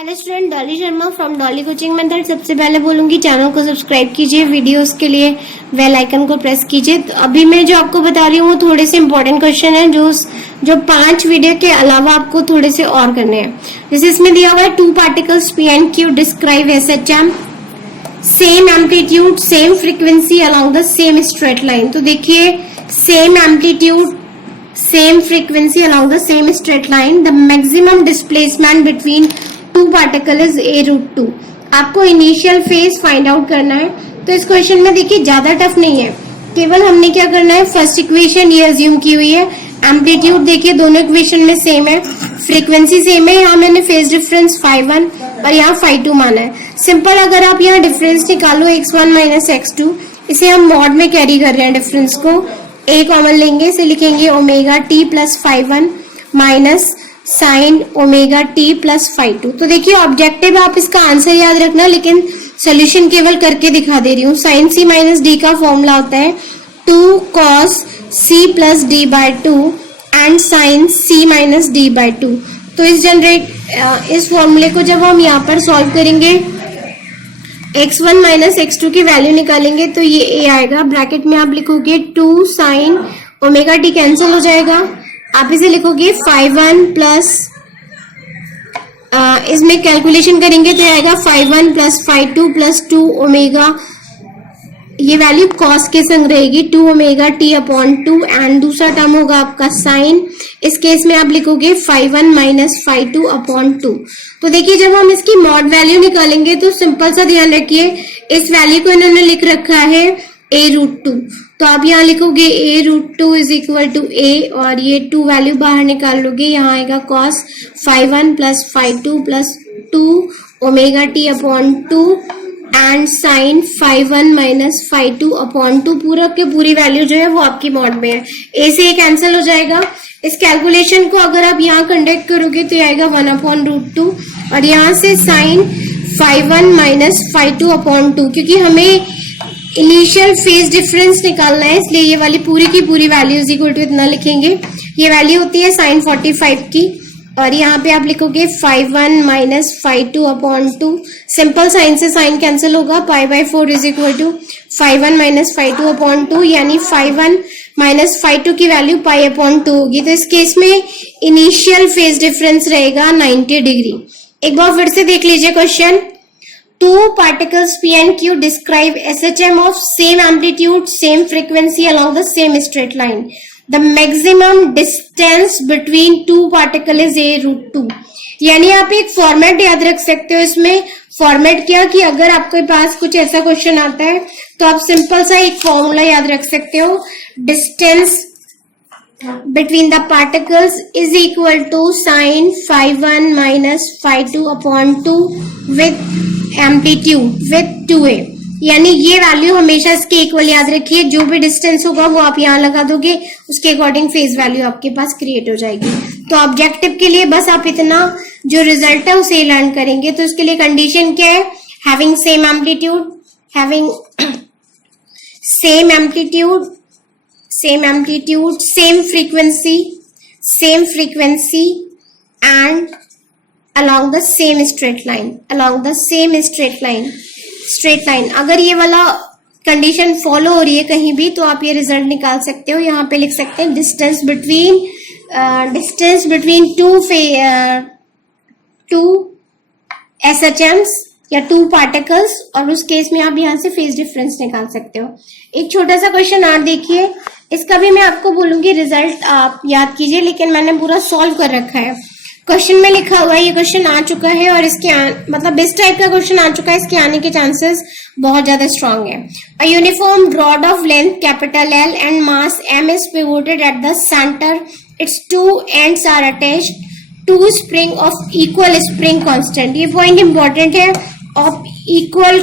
Hello student, Dolly Sharma from Dolly coaching method. सबसे पहले बोलूंगी चैनल को सब्सक्राइब कीजिए, वीडियोस के लिए बेल आइकन को प्रेस कीजिए। तो अभी मैं जो आपको बता रही हूँ वो थोड़े से इंपॉर्टेंट क्वेश्चन है जो 5 वीडियो के अलावा आपको थोड़े से और करने हैं। जैसे इसमें दिया हुआ है 2 particles P and Q describe SHM, same amplitude same frequency along the same straight line. तो देखिए, same amplitude same frequency along the same straight line, the maximum displacement between 2 particle is a√2। आपको initial phase find out करना है। तो इस question में देखिए ज्यादा टफ नहीं है, केवल हमने क्या करना है, फर्स्ट इक्वेशन ये अज्यूम की हुई है, एम्पलीट्यूड देखिए दोनों इक्वेशन में सेम है, फ्रीक्वेंसी सेम है, यहाँ मैंने फेज डिफरेंस φ1 और यहाँ φ2 माना है। सिंपल, अगर आप यहाँ डिफरेंस निकालो x1 माइनस x2, इसे हम मॉड में कैरी कर रहे हैं डिफरेंस को, a कॉमन लेंगे, इसे लिखेंगे omega t plus φ1 minus sine omega t plus φ2। तो देखिए ऑब्जेक्टिव आप इसका आंसर याद रखना, लेकिन सोल्यूशन केवल करके दिखा दे रही हूँ। साइन सी माइनस डी का फॉर्मूला होता है 2 cos c plus D by 2 and sine c minus D by 2। तो इस फॉर्मूले को जब हम यहाँ पर सॉल्व करेंगे, x1 माइनस x2 की वैल्यू निकालेंगे तो ये a आएगा। ब्रैकेट में आप लिखोगे 2 साइन ओमेगा टी कैंसिल हो जाएगा, आप इसे लिखोगे φ1 प्लस इसमें कैलकुलेशन करेंगे तो आएगा φ1 प्लस φ2 प्लस 2 ओमेगा, ये वैल्यू कॉस के संग रहेगी 2 ओमेगा टी अपॉन 2 एंड दूसरा टर्म होगा आपका साइन। इस केस में आप लिखोगे φ1 माइनस φ2 अपॉन 2। तो देखिए जब हम इसकी मॉड वैल्यू निकालेंगे तो सिंपल सा ध्यान रखिए, इस वैल्यू को इन्होंने लिख रखा है a√2, तो आप यहाँ लिखोगे a√2 is equal to a और ये 2 वैल्यू बाहर निकाल लोगे, यहाँ आएगा cos φ1 plus φ2 plus 2 omega t upon 2 and sine φ1 minus φ2 upon 2। पूरा के पूरी वैल्यू जो है वो आपकी मॉड में है, a से a कैंसिल हो जाएगा। इस कैलकुलेशन को अगर आप यहाँ कंडक्ट करोगे तो आएगा 1/√2 और यहाँ से साइन φ1 माइनस φ2 अपॉन 2, क्योंकि हमें इनिशियल फेज डिफरेंस निकालना है, इसलिए ये वाली पूरी की पूरी वैल्यू इज इक्वल टू इतना लिखेंगे। ये वैल्यू होती है साइन 45 की और यहाँ पे आप लिखोगे φ1 माइनस φ2 अपॉन 2। सिंपल साइन से साइन कैंसिल होगा, π/4 is equal to φ1 minus φ2 upon 2, यानी φ1 माइनस φ2 की वैल्यू π/2 होगी। तो इस केस में इनिशियल फेज डिफरेंस रहेगा 90 डिग्री। एक बार फिर से देख लीजिए question, 2 particles P and Q describe SHM of same amplitude, same frequency along the same straight line. The maximum distance between 2 particles is a√2। यानी आप एक फॉर्मेट याद रख सकते हो। इसमें फॉर्मेट क्या कि अगर आपके पास कुछ ऐसा क्वेश्चन आता है तो आप सिंपल सा एक फॉर्मूला याद रख सकते हो, distance between the particles is equal to sin φ1 minus φ2 upon 2 with amplitude with 2a। यानी ये वैल्यू हमेशा इसके इक्वल याद रखिए, जो भी डिस्टेंस होगा वो आप यहाँ लगा दोगे, उसके अकॉर्डिंग फेज वैल्यू आपके पास क्रिएट हो जाएगी। तो ऑब्जेक्टिव के लिए बस आप इतना जो रिजल्ट है उसे लर्न करेंगे। तो इसके लिए कंडीशन क्या है, having same amplitude, having same amplitude same frequency and along the same straight line। अगर ये वाला कंडीशन फॉलो हो रही है कहीं भी तो आप ये रिजल्ट निकाल सकते हो। यहाँ पे लिख सकते हैं डिस्टेंस बिटवीन टू SHMs या 2 पार्टिकल्स, और उस केस में आप यहाँ से फेज डिफरेंस निकाल सकते हो। एक छोटा सा क्वेश्चन और देखिए, इसका भी मैं आपको बोलूंगी रिजल्ट आप याद कीजिए, लेकिन मैंने पूरा सॉल्व कर रखा है। क्वेश्चन में लिखा हुआ है, ये क्वेश्चन आ चुका है और इसके मतलब इस टाइप का क्वेश्चन आ चुका है, इसके आने के चांसेस बहुत ज्यादा स्ट्रांग है। A uniform rod of length capital L and mass m is pivoted at the centre, it's 2 ends are attached to spring of equal spring constant. ये पॉइंट इंपॉर्टेंट है, ऑफ इक्वल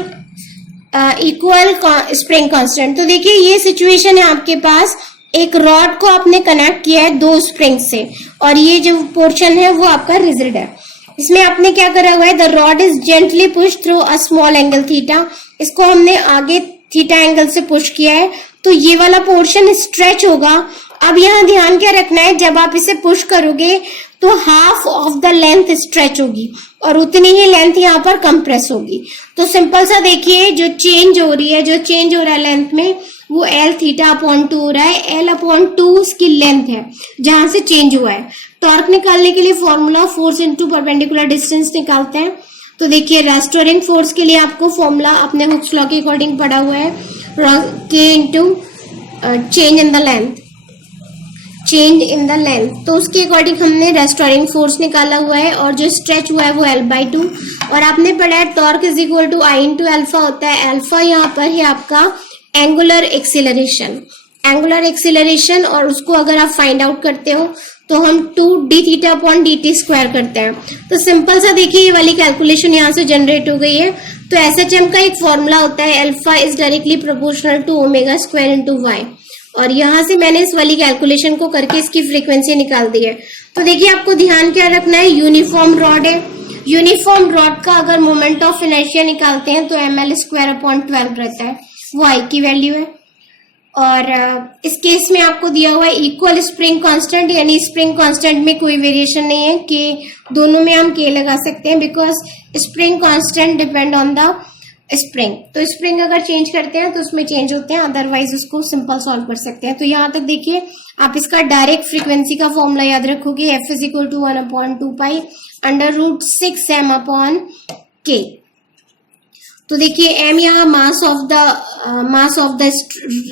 स्प्रिंग कांस्टेंट। तो देखिए ये situation है, आपके पास एक rod को आपने कनेक्ट किया है 2 स्प्रिंग से और ये जो पोर्शन है वो आपका रिजिड है। इसमें आपने क्या करा हुआ है, the rod is gently push through a small angle theta, इसको हमने आगे थीटा एंगल से पुश किया है, तो ये वाला पोर्शन स्ट्रेच होगा। अब यहाँ ध्यान क्या रखना है, जब आप इसे पुश करोगे तो half of the length stretch होगी, और उतनी ही लेंथ यहाँ पर कंप्रेस होगी। तो सिंपल सा देखिए, जो चेंज हो रही है, जो चेंज हो रहा है लेंथ में, वो L थीटा अपॉन 2 हो रहा है। L अपॉन 2 उसकी लेंथ है जहां से चेंज हुआ है। टॉर्क निकालने के लिए formula force into perpendicular distance निकालते हैं। तो देखिए, रेस्टोरिंग फोर्स के लिए आपको फॉर्मूला अपने हुक्स लॉ के अकॉर्डिंग पढ़ा हुआ है, K into change in the length, change in the length. तो उसके अकॉर्डिंग हमने रेस्टोरिंग फोर्स निकाला हुआ है, और जो स्ट्रेच हुआ है वो L/2। और आपने पढ़ा है torque is equal to I into alpha होता है। अल्फा यहाँ पर है आपका एंगुलर एक्सीलरेशन, एंगुलर एक्सीलरेशन, और उसको अगर आप फाइंड आउट करते हो तो हम 2d theta upon dt square करते हैं। तो सिंपल सा देखिए, ये वाली कैलकुलेशन यहाँ से जनरेट हो गई है। तो SHM का एक फॉर्मूला होता है, alpha is directly proportional to omega square into y, और यहाँ से मैंने इस वाली कैलकुलेशन को करके इसकी फ्रीक्वेंसी निकाल दी है। तो देखिए, आपको ध्यान क्या रखना है, यूनिफॉर्म रॉड है, यूनिफॉर्म रॉड का अगर मोमेंट ऑफ इनर्शिया निकालते हैं तो ml स्क्वायर अपॉन 12 रहता है, वो I की वैल्यू है। और इस केस में आपको दिया हुआ है इक्वल स्प्रिंग कांस्टेंट, यानी स्प्रिंग कांस्टेंट में कोई वेरिएशन नहीं है, कि दोनों में हम K लगा सकते हैं, because spring constant depend on the spring. तो स्प्रिंग अगर चेंज करते हैं तो उसमें चेंज होते हैं, अदरवाइज उसको सिंपल सॉल्व कर सकते हैं। तो यहाँ तक देखिए, आप इसका डायरेक्ट फ्रीक्वेंसी का फॉर्मूला याद रखोगे, F is equal to 1/2 pi √6m upon K। तो देखिए, m यहाँ मास ऑफ द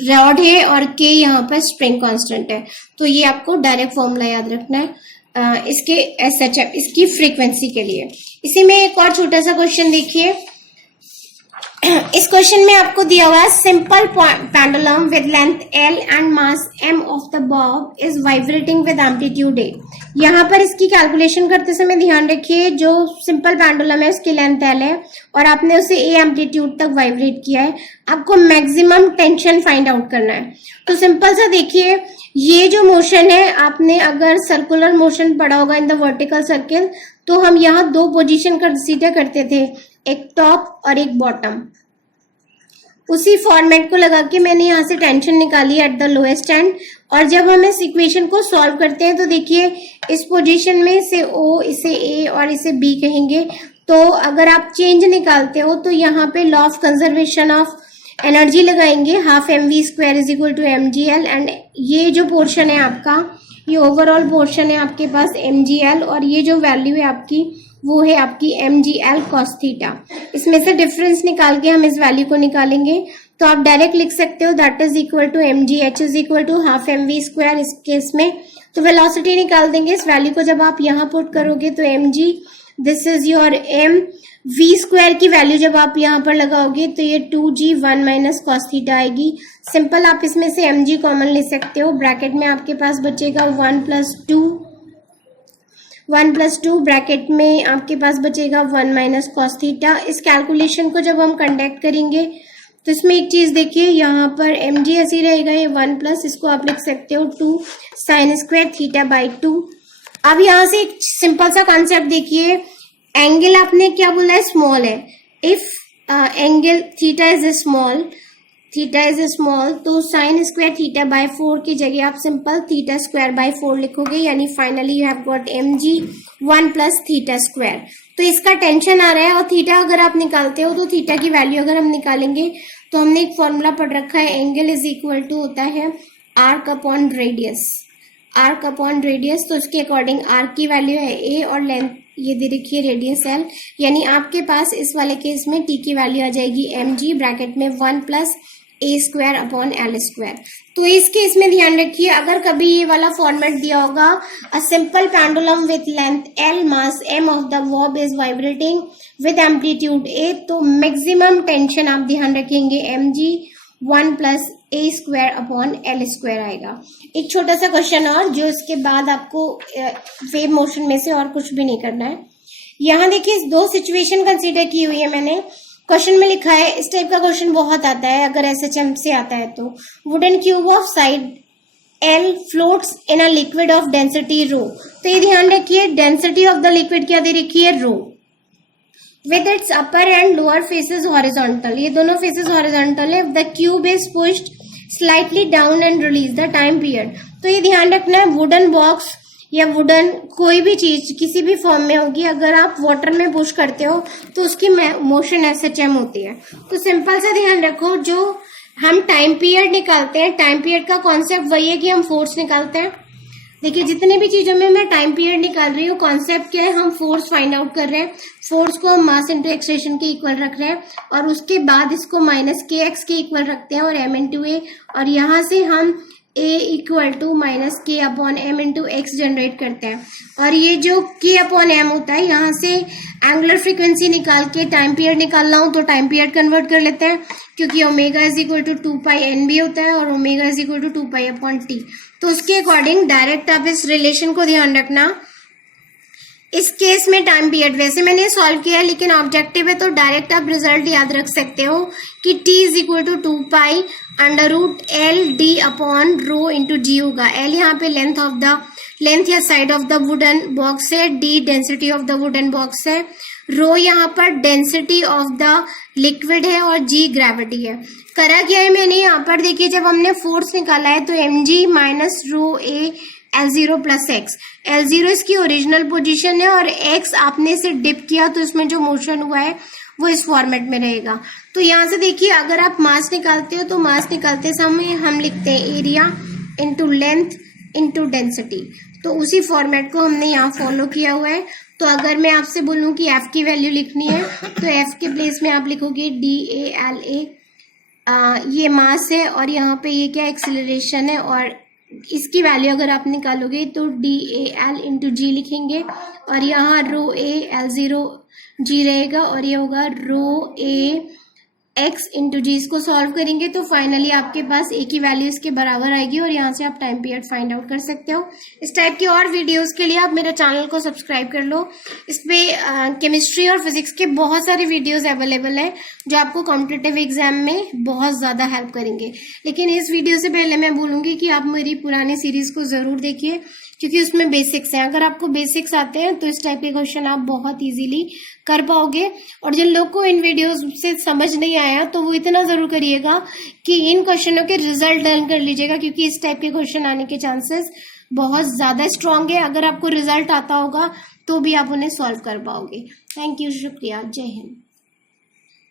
रॉड है, और K यहाँ पर स्प्रिंग कांस्टेंट है। तो ये आपको डायरेक्ट फॉर्मूला याद रखना है इसके SHM, इसकी फ्रीक्वेंसी के लिए। इसी में एक और छोटा सा क्वेश्चन देखिए, इस क्वेश्चन में आपको दिया हुआ है simple pendulum with length L and mass m of the Bob is vibrating with amplitude A। यहाँ पर इसकी कैलकुलेशन करते समय ध्यान रखिए, जो सिंपल पेंडुलम है उसकी लेंथ L है और आपने उसे A एम्पलीट्यूड तक वाइब्रेट किया है। आपको मैक्सिमम टेंशन फाइंड आउट करना है। तो सिंपल सा देखिए, ये जो मोशन है, आपने अगर सर्कुलर मोशन पढ़ा होगा इन द वर्टिकल सर्किल, तो हम यहाँ दो पोजीशन कंसीडर करते थे, एक टॉप और एक बॉटम। उसी फॉर्मेट को लगा के मैंने यहाँ से टेंशन निकाली एट द लोएस्ट एंड। और जब हम इस इक्वेशन को सॉल्व करते हैं तो देखिए, इस पोजीशन में इसे O, इसे A और इसे B कहेंगे। तो अगर आप चेंज निकालते हो तो यहाँ पे law of conservation of energy लगाएंगे, half mv² is equal to mgl। And ये जो पोर्शन है आपका, ये ओवरऑल पोर्शन है आपके पास mgl, और ये जो वैल्यू है आपकी, वो है आपकी mgl cos थीटा। इसमें से डिफरेंस निकाल के हम इस वैल्यू को निकालेंगे। तो आप डायरेक्ट लिख सकते हो that is equal to mgh is equal to half mv²। इस केस में तो वेलोसिटी निकाल देंगे। इस वैल्यू को जब आप यहाँ पुट करोगे तो mg, this is your mv² की वैल्यू जब आप यहाँ पर लगाओगे तो ये 2g 1 माइनस cos थीटा आएगी। सिंपल आप इसमें से mg कॉमन ले सकते हो। ब्रैकेट में आपके पास बचेगा 1 प्लस 2 ब्रैकेट में आपके पास बचेगा 1 माइनस cos थीटा। इस कैलकुलेशन को जब हम कंडक्ट करेंगे तो इसमें एक चीज देखिए, यहाँ पर mg ऐसी रहेगा, ये 1 प्लस, इसको आप लिख सकते हो 2 sin² थीटा बाई 2। अब यहाँ से एक सिंपल सा कॉन्सेप्ट देखिए, एंगल आपने क्या बोला है, स्मॉल है। If angle theta is small, तो sin² थीटा बाई 4 की जगह आप सिंपल θ² बाई 4 लिखोगे, यानी finally you have got mg 1 plus θ²। तो इसका टेंशन आ रहा है, और थीटा अगर आप निकालते हो तो थीटा की वैल्यू अगर हम निकालेंगे तो हमने एक फॉर्मूला पढ़ रखा है, एंगल इज इक्वल टू होता है आर्क अपॉन रेडियस। तो इसके अकॉर्डिंग आर्क की वैल्यू है a और लेंथ ये दे रखी है रेडियस l, यानी आपके पास इस वाले केस में t की वैल्यू आ जाएगी mg ब्रैकेट में 1 प्लस a² अपॉन l²। तो इस केस में ध्यान रखिए, अगर कभी ये वाला फॉर्मेट दिया होगा, a simple pendulum with length l, mass m of the Bob is vibrating with amplitude a, तो मैक्सिमम टेंशन आप ध्यान रखेंगे mg 1 plus a² upon l² आएगा। एक छोटा सा क्वेश्चन और, जो इसके बाद आपको वेव मोशन में से और कुछ भी नहीं करना है। यहाँ देखिए, दो सिचुएशन कंसीडर की हुई है मैंने। क्वेश्चन में लिखा है, इस टाइप का क्वेश्चन बहुत आता है अगर SHM से आता है तो, wooden cube of side L floats in a liquid of density rho. तो ये ध्यान रखिए, डेंसिटी ऑफ द लिक्विड क्या दे रखी है, rho, with its upper and lower faces horizontal. ये दोनों फेसेस हॉरिजॉन्टल है। The cube is pushed slightly down and release the time period. तो ये ध्यान रखना है, वुडन बॉक्स या वुडन कोई भी चीज किसी भी फॉर्म में होगी, अगर आप वाटर में पुश करते हो तो उसकी मोशन एसएचएम होती है। तो सिंपल सा ध्यान रखो, जो हम टाइम पीरियड निकालते हैं, टाइम पीरियड का कॉन्सेप्ट वही है कि हम फोर्स निकालते हैं। देखिए जितनी भी चीजों में मैं टाइम पीरियड निकाल रही हूँ, कॉन्सेप्ट क्या है, हम फोर्स फाइंड आउट कर रहे हैं, फोर्स को हम मास इंटू एक्सलेरेशन के इक्वल रख रहे हैं और उसके बाद इसको माइनस के एक्स के इक्वल रखते हैं और एम इंटू ए, और यहाँ से हम a equal to minus k upon m into x generate करते हैं। और ये जो के अपॉन एम होता है, यहाँ से एंगुलर फ्रीक्वेंसी निकाल के टाइम पीरियड निकालना हो तो टाइम पीरियड कन्वर्ट कर लेते हैं, क्योंकि omega is equal to 2 pi n भी होता है और omega is equal to 2 pi upon t. तो उसके अकॉर्डिंग डायरेक्ट आप इस रिलेशन को ध्यान रखना। इस केस में टाइम पीरियड वैसे मैंने सॉल्व किया है, लेकिन ऑब्जेक्टिव है तो डायरेक्ट आप रिजल्ट याद रख सकते हो कि t is equal to 2 pi under root L D upon rho into g होगा। एल यहाँ पे लेंथ या side of the wooden box है, D density of the wooden box है, रो यहाँ पर डेंसिटी ऑफ द लिक्विड है और जी ग्रेविटी है। करा क्या है मैंने यहाँ पर, देखिए जब हमने फोर्स निकाला है तो mg माइनस रो ए L0 प्लस एक्स, L0 इसकी ओरिजिनल पोजीशन है और x आपने इसे डिप किया तो इसमें जो मोशन हुआ है वो इस फॉर्मेट में रहेगा। तो यहाँ से देखिए अगर आप मास निकालते हो तो मास निकालते समय हम लिखते हैं area into length into density, तो उसी फॉर्मेट को हमने यहाँ फॉलो किया हुआ है। तो अगर मैं आपसे बोलूँ कि f की वैल्यू लिखनी है तो f के प्लेस में आप लिखोगे DALA, ये मास है और यहाँ पे ये क्या एक्सेलरेशन है, और इसकी वैल्यू अगर आप निकालोगे तो DAL इंटू जी लिखेंगे और यहाँ रो ए L0 जी रहेगा और ये होगा रो ए एक्स इंटू जी। इसको सॉल्व करेंगे तो फाइनली आपके पास ए की वैल्यू इसके बराबर आएगी और यहाँ से आप टाइम पीरियड फाइंड आउट कर सकते हो। इस टाइप की और वीडियोस के लिए आप मेरे चैनल को सब्सक्राइब कर लो। इस पे केमिस्ट्री और फिजिक्स के बहुत सारे वीडियोस अवेलेबल हैं जो आपको कॉम्पिटिटिव एग्जाम में बहुत ज़्यादा हेल्प करेंगे। लेकिन इस वीडियो से पहले मैं बोलूँगी कि आप मेरी पुरानी सीरीज़ को ज़रूर देखिए, क्योंकि उसमें बेसिक्स हैं। अगर आपको बेसिक्स आते हैं तो इस टाइप के क्वेश्चन आप बहुत इजीली कर पाओगे। और जिन लोग को इन वीडियोस से समझ नहीं आया तो वो इतना ज़रूर करिएगा कि इन क्वेश्चनों के रिजल्ट लर्न कर लीजिएगा, क्योंकि इस टाइप के क्वेश्चन आने के चांसेस बहुत ज़्यादा स्ट्रांग है। अगर आपको रिजल्ट आता होगा तो भी आप उन्हें सॉल्व कर पाओगे। थैंक यू, शुक्रिया, जय हिंद।